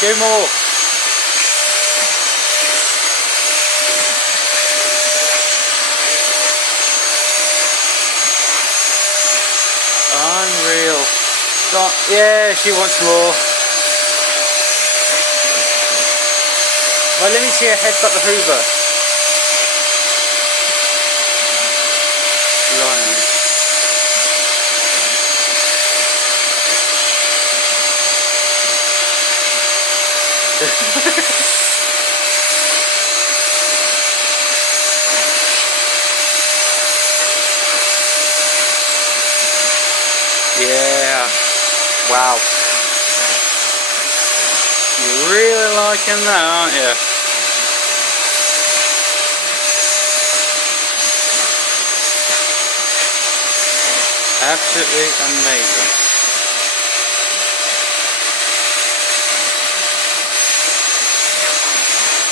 Go more. Unreal. Yeah, she wants more. Well, let me see her headbutt the Hoover. Blimey. Yeah. Wow. You're really liking that, aren't you? Absolutely amazing.